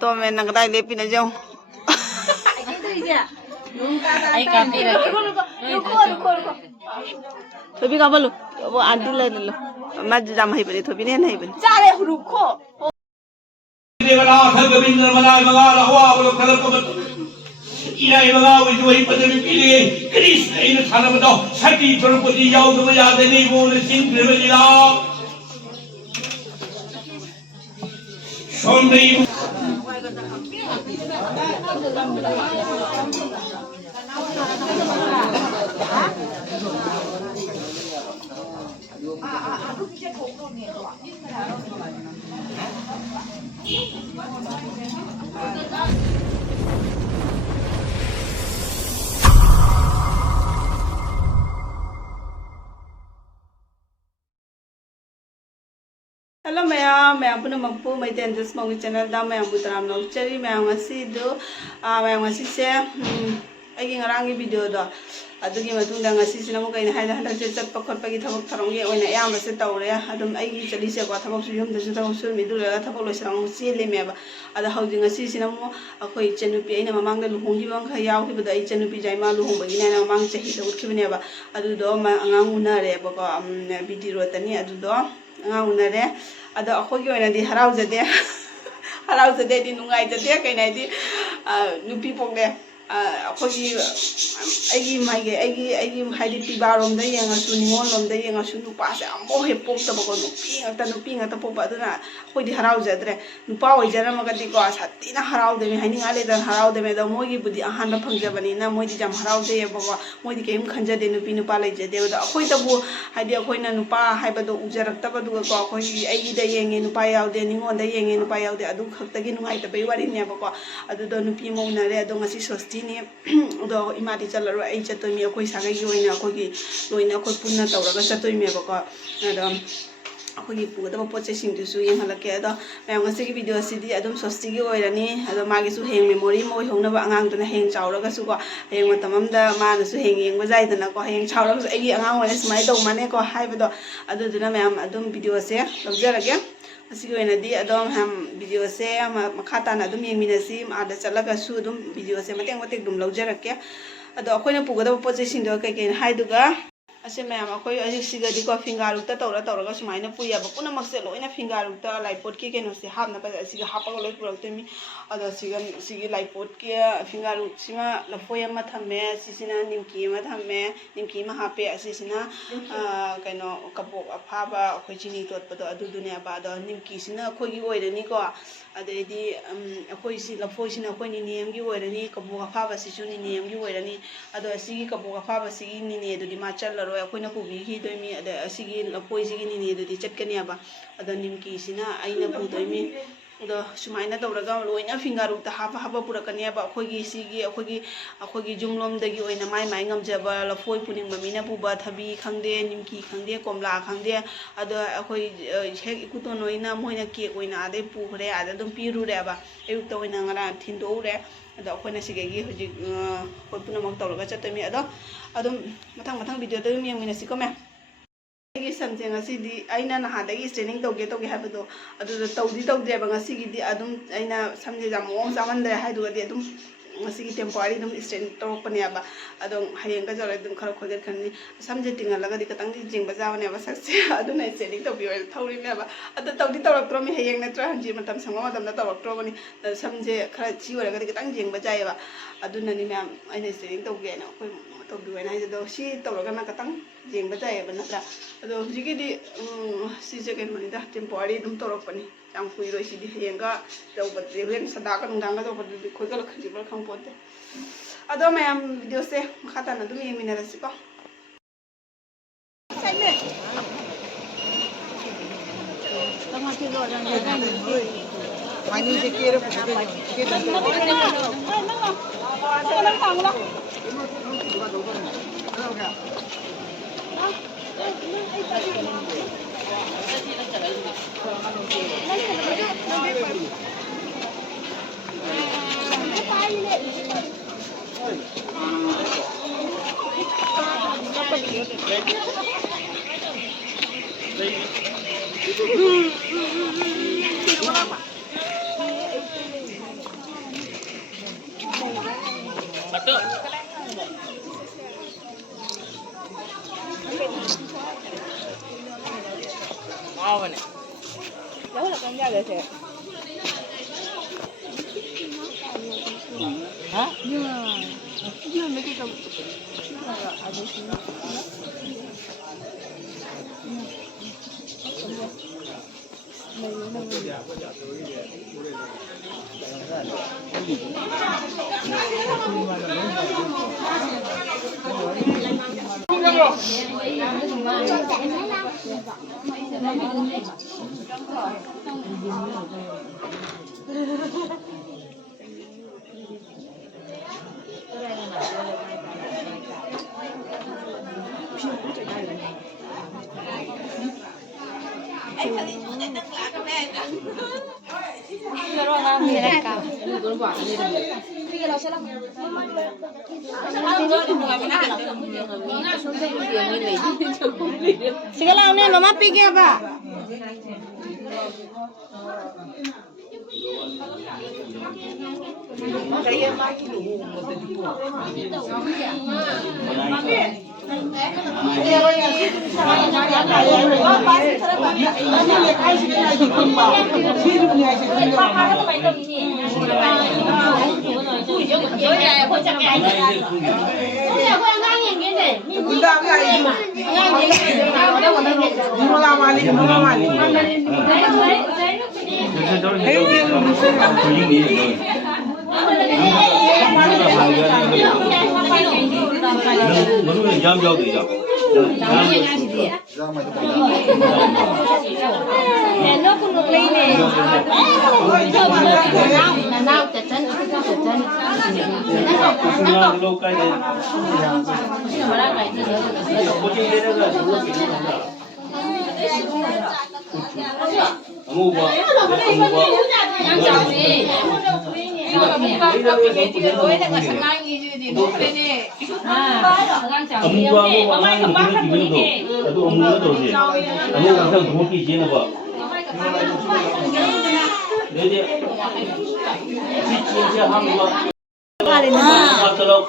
तो मैं नगदा ले पीने जाऊं तो भी का बोलो वो आंटी ले लो मैं जाम है बने तो भी नहीं बने चारे रुको देवला खलगबिंद मला मगा रहुआ बोलो खलगबत इना मगा वही पदवी पीले कृष्ण इन थाना बताओ सती द्रौपदी जाओ तो याद नहीं बोल सिंह देवलीला सोमदेव हेलो मैं पुनः मपू मैतेन जस मौगी चैनल दा मैं बुतराम नौचरी मैं ngasi do मैं ngasi se ai ngarang video do adugi matungda ngasi sina mo kaina haida handak se chat pakot pagi thabak tharong ge oina yam se tawre adum ai gi chali se ba thabak su yum da su thabak su mi du la thabak lo sarang se le me ba ada haujing ngasi sina mo akoi chenupi aina mamang da luhong gi bang kha yaw ki ba ai chenupi jai ma luhong ba gi na mamang chahi da ut ki ne ba adu do ma angang una re ba ko video tani adu do angang una re ada akhogi oina di haraujade haraujade di nungai jade kaina di nupi pokne akhogi aigi maige aigi haidi pibarom da yengasu ningol lom da yengasu nupa se ambo he pokta ba ko nupi ngata pokba aduna khoi di haraujadre nupa oijara magati ko satina haraude me haini ngale da haraude me da mogi budi ahan da phangjabani na moi di jam haraude ba ko moi di kem khanjade nupi nupa leijade da khoi ta bu haidi khoina nupa haiba do ujarakta ba du ko khoi aigi da yenge nupa yaude ningon da yenge nupa yaude adu khakta gi nungai ta bai wari ne ba ko adu do nupi mo na re ado ngasi sosti ni do imadi chalaro ai chatoi mi khoi sagai gi oina khoi gi loina khoi punna tawraga chatoi me ba ko ado अखोगी पुगदब पोचे सिंगदुसु यंगहलके अदो ma'am ngasi video sidi adum sosti gi oirani ado magi su heng memory moi hongnaba angang duna heng chawraga su ko heng matamamda mana su heng yengba jaidana ko heng chawraga su agi angang oina smai dau mane ko haibado adu duna ma'am adum video se logjarage asigi oina di adom ham video se makhata na adum yengminasi ada chalaga su adum video se mateng matek dum logjarake ado akoina pugadaba poche singdo kai kai haiduga असे ma'am अखोई अजि सिगदि को फिंगारुक्ता तौरगा सुमाइना पुयाबा पुना मक्से लोइना फिंगारुक्ता लाइपोट के केनो से हापना का सिगा हापगा लोइ पुरक्तेमि अद सिगा सिगी लाइपोट के फिंगारुक सिमा लफोय मा थमे सिसिना निमकी मा थमे निमकी मा हापे असिसिना कैनो कपो अफाबा अखोई चिनी तोटपदो अदुदुने बा द निमकी सिना अखोई ओइरनी को अदैदि अखोई सि लफोय सिना अखोई निनेम गी ओइरनी कपो अफाबा सिसु निनेम गी ओइरनी अद सिगी कपो अफाबा सिगी निने दुदि मा चलरो अखोइना पुबी दोइमी अद असिगी लफोय सिगी निने दुदि चटकनियाबा अद निमकी सिना आइना पुदोइमी अद सुमाइना तौरगा लोइना फिंगारुक्ता हापा हापा पुरकनियाबा अखोइगी सिगी अखोइगी जुमलोमदगी ओइना माइ माइ ngамजबा लफोय पुनिंग ममिना पुबा थबी खंगदे निमकी खंगदे कोमला खंगदे अद अखोइ हेक इकुतो नोइना मोइना केक ओइना आदे पुखरे आदे दम पिरुरेबा एयुक्ता ओइना ngara थिंदोरे अद अखोइना सिगेगी होजि कोइ पुनमक तौरगा चतोइमी अद अदम मथंग मथंग वीडियो दम यंगमिनसिको मे गी समजेंग असिदी आइना नहादगी ट्रेनिंग तौगे हाबदो अदुदा तौदी तौद्रेबा ngasiगidi adum aina samje jamong samandre haidugadi adum ngasiगी टेम्पोरारी adum ट्रेनिंग तौरपनेबा adum hayengga जरे adum खरा खोदर खनि samje tingalagadi katangdi jingba jabaneबा sakse aduna ट्रेनिंग तौबि ओइ थौरि मेबा अद तौदी तौरक्त्रो मी hayeng नत्र हंजि मतम संगम मतमदा तौरक्त्रो बनि samje खरा छि ओरगadi katang jingba जायबा aduna ni मैम आइना ट्रेनिंग तौगे ना कोइ तौदु ओइना हाइदो सि तौरगना katang jingba जायबा नत्रा अदो हुजिगिदी सिजे केन मनिदा टेम्पोरारी दum तौरपनि याम कुइरो सिदि hayengga तौबद्रे रेन सदाका नुंगांगा तौबद्रे खोइगल खजिबल खंपोते अदो मैम वीडियो से खाता ना दum यंगमिनारसिको साइले टमाटर लोरन माइनिंग से केरे के Hah? Ya. Dia mereka ada sini. Sige lang ni mama pikir ka.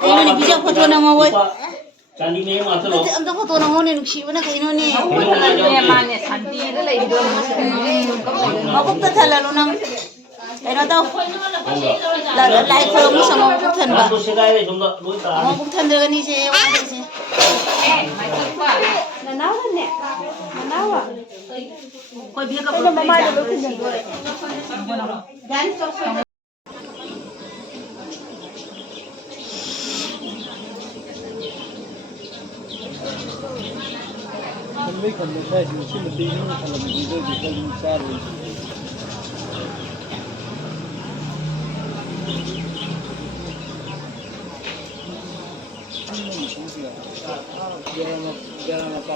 Ini bisa foto nama woi. Candi ni masa lo. Ang foto nama ni nuksi mana kaino ni. Aku tak salah lu nang. Era tau. Lai kalau mu sama buktan ba. Aku sekarang ni cuma dua tahun. Mau buktan dia ni saya. Nanawa ne. Nanawa. Kau biar kau. Ini mama ada buktan juga. Mấy phần một hai thì xin một tí nữa là mình đi chơi thì không xa rồi. Jangan apa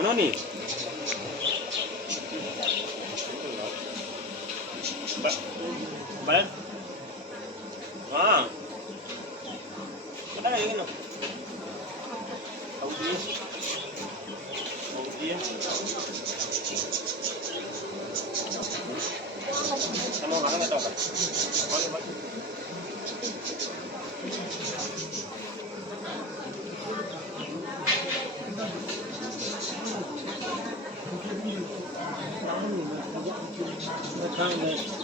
Mana ni? Baik. Wah. Kita yang ini. Tahu dia. Tahu dia. Kamu mana tak tahu? Mana mana? 상에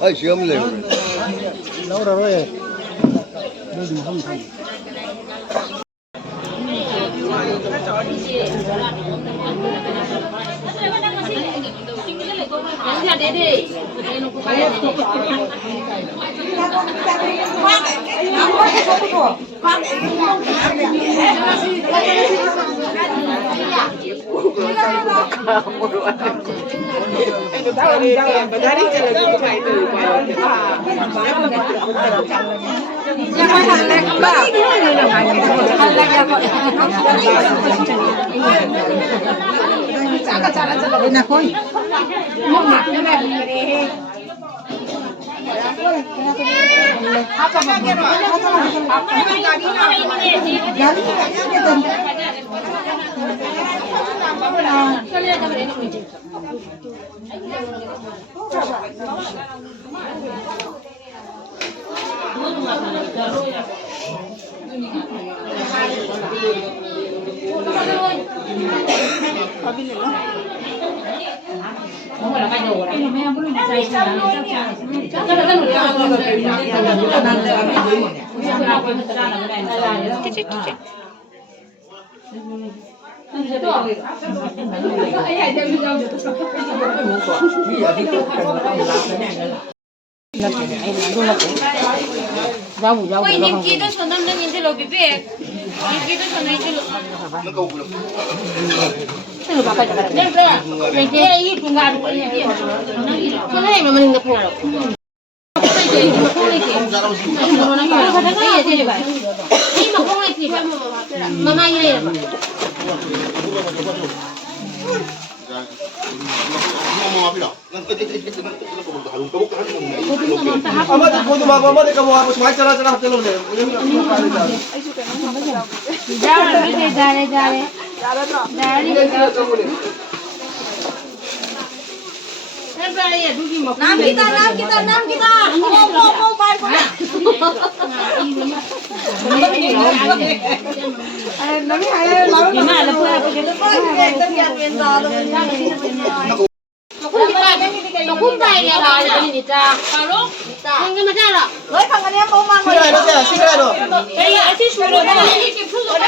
ai sớm lên lâu rồi nó đi không thành Ôi, niềm kia đó son năm năm nhìn thấy lối bếp niềm kia đó son này chứ Cái bà phải đem ra cái gì cũng ngon cái gì cái này mà mình gặp phải rồi cái gì mà không lấy cái nó nói cái cái gì vậy cái mà không lấy cái mà mai này nó cũng bay này là gì ta 바로 방금 맞아라 너희 방금 한 번만 거 시그라도 에이 아치 쇼로 이렇게 풀고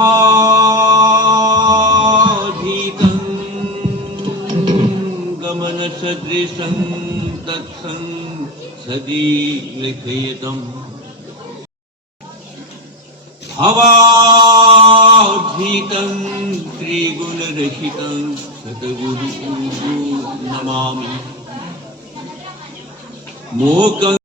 भावाधीतं गमनसदृशं तत्सं सदी लिखितम् भावाधीतं त्रिगुणरहितं सद्गुरु नमामि मोकं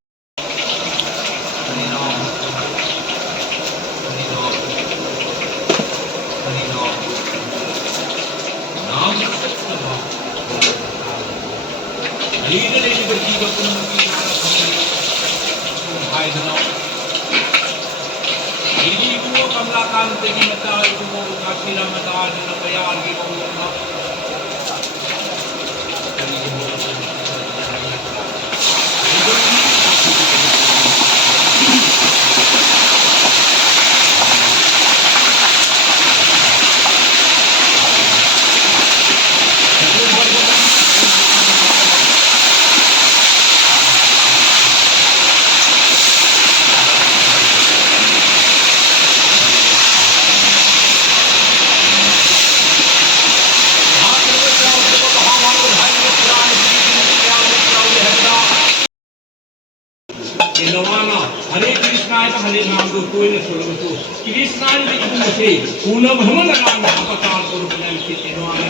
हरे कृष्णा हरे नाम को कोई न छोड़ो तो कृष्णा ने इतने से पूनम हम नाम अपकार करो बनाई के तेनवाने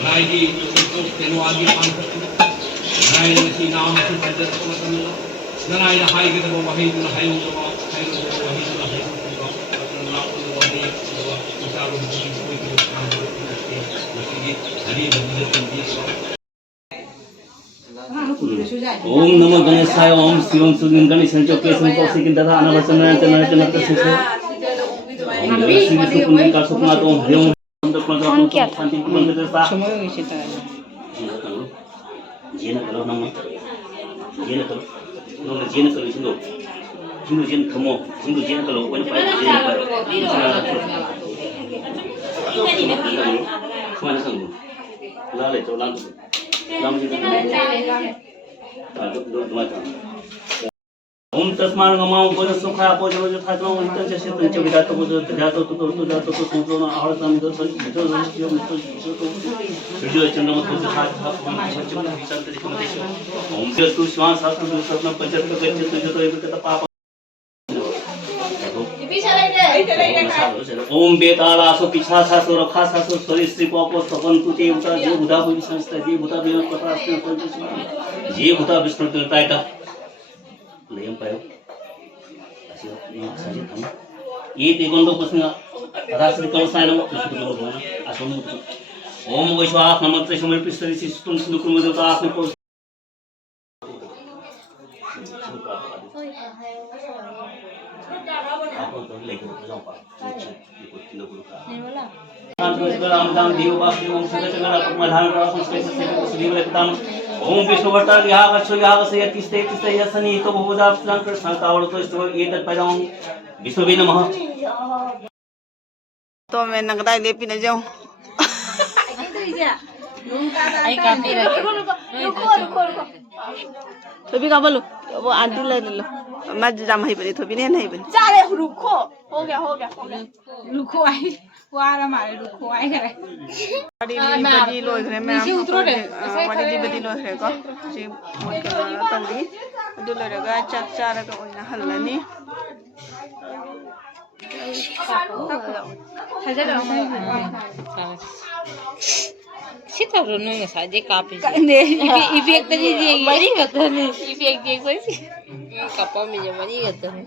राय जी तो तेनवादी पांच राय ने नाम से पद्धत को समझो नारायण हाय के तो वही तो हाय तो हाय तो वही तो हाय तो नाम तो वही विचारों की कोई काम करते हरि मंदिर संदेश ओम नमो गणेशाय ओम शिवम सुदिन गणेशन चौकेशन कौशिकिन तथा अनवचन चनचन तस्से ओम श्री सुपुन का सुपना तो हरिओम कौन क्या शांति कुमन देता जेन करो नमो जेन करो नमो जेन करो सिंधु सिंधु जेन खमो सिंधु जेन करो वन पाई जेन करो सुमान संगु लाले तो लांग ओम तस्मान् नमः बोलो सुखा बोलो जो था तो इतने से तुम जो विदा तो बोलो जातो तो सुनो ना और तम तो जो वीडियो चंद्रमा तो था विचार तरीके में ओम से तू श्वास शास्त्र में सपना पंचर को गच्छ तुझे तो एक तो पाप ओम बेतालासो पिछासासो रखासासो सरिस्त्री पापो सपन कुचे उता जे बुधा बुद्धि संस्था जे बुधा देव प्रकाश जे बुधा विष्णु ताइटा लेम पायो असियो साजे थम ये तेगोंडो प्रश्न राष्ट्र कलसायनो असम ओम वैश्वास नमस्ते समर्पित श्री सिस्टम सिंधुकुम देवता आत्म को राम देव बाप ओम सदचंद्र मधान संस्कृत से सुदीव लेखताम ओम विष्णुवर्ता यहा गच्छो यहा से तिस्ते तिस्ते यसनी तो बहुधा प्राण कर संतावड़ तो इस्तो ये तत् पदाओं विष्णुवे नमः तो मैं नगदा ले पीने जाऊं आई काफी रुको थोबी का बोलो वो आंटी ले लो मैं जाम ही बनी थोबी नहीं बनी चारे रुको हो गया रुको आई वो आ रहा हमारे रुको आई करे बड़ी लोग रे मैं बड़ी बड़ी लोग रे को जी तंदी दु लरगा चाक चारगा ओइना हल्लानी सितर नु साजे कापी इफेक्ट दीजिए बड़ी होता है इफेक्ट ये कोई सी कापा में जो बड़ी होता है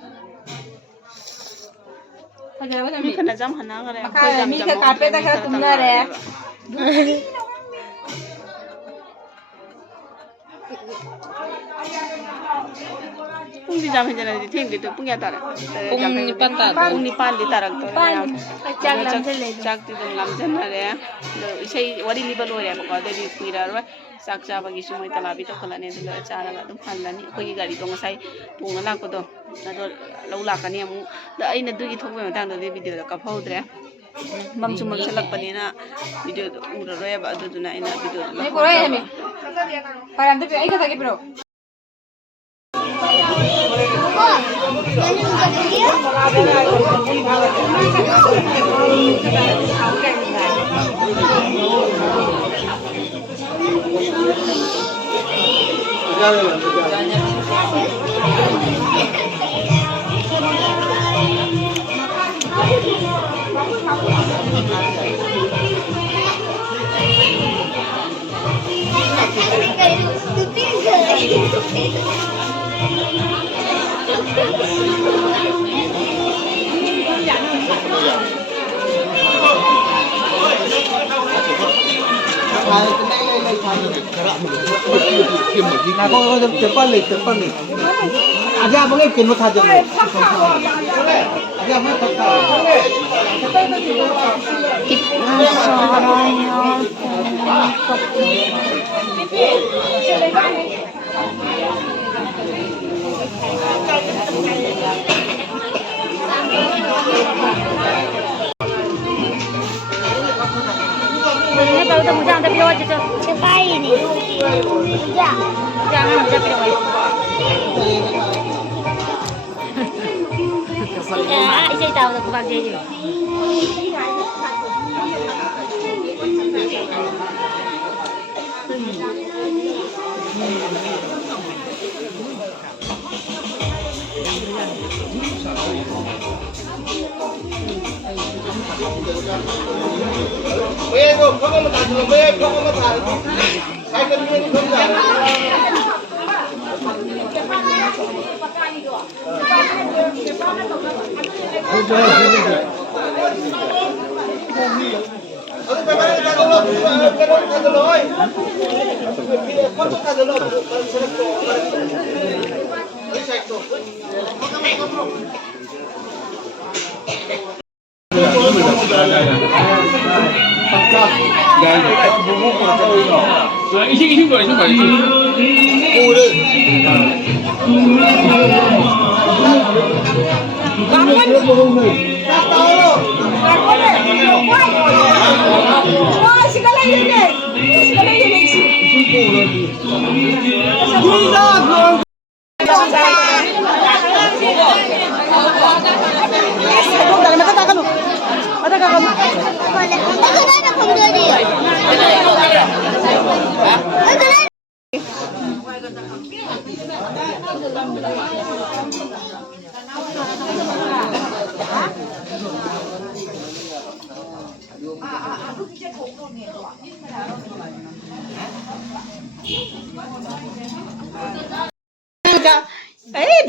मी कना जाम हना करे मी का कापे तक तुमना रे पुंगी जाम है जना थिंग दे तो पुंग्या तारा पुंगी पान दी तारक तो चाक ती दम लाम जना रे इसै वरी लिबल हो रे को देदी कुइरा रो चाक चाबगी सुमै तलाबी तो खलाने दु चारागा दम हल्लानी कोई गाड़ी तो ngasai पुंग लाको दो अदो लौ लाकनी अमु द अइना दुगी थोक मतांग दे वीडियो द कफौद्रे ममसु ममसलकपनिना वीडियो उररोयबा अदुदुना अइना वीडियो नहीं कोराय हमें पर अंदर पे आई का के bro Nah, kau depan ni. Ada apa ni kena saja. Ada apa tak tahu. Kalau udah mujang tapi lewat je. Cepat ini. Mujang. Jangan mujang lewat. Ya, saya tahu aku pakai je. 이신 거 있는 거 아니지?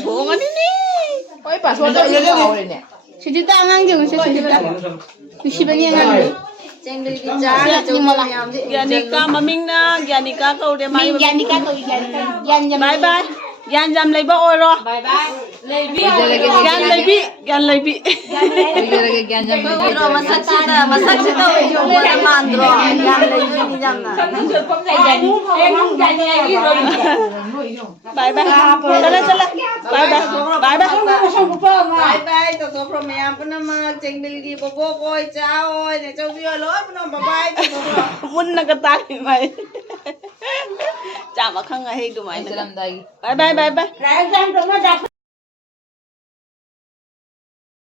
Thua ngon ini. Oi, pas waktu itu kau ni. Cerita angang je, cerita. Mesti banyak angang. Gyanika maming na Gyanika kau dia mai. Gyanika kau Gyan. Bye bye. Gyan jam lai ba oi ro. Bye bye. Gyan lai bi. masak kita yung mga mandro. Yan lang yung jam na. Bye bye. Chala. Bye bye. Bye bye. Bye bye. Toto from yan po na mga cengbilgi bobokoy, chaoy, ne chow biyo lo po na bye. Mun nagatali mai. Chama khang ai du mai. Bye bye.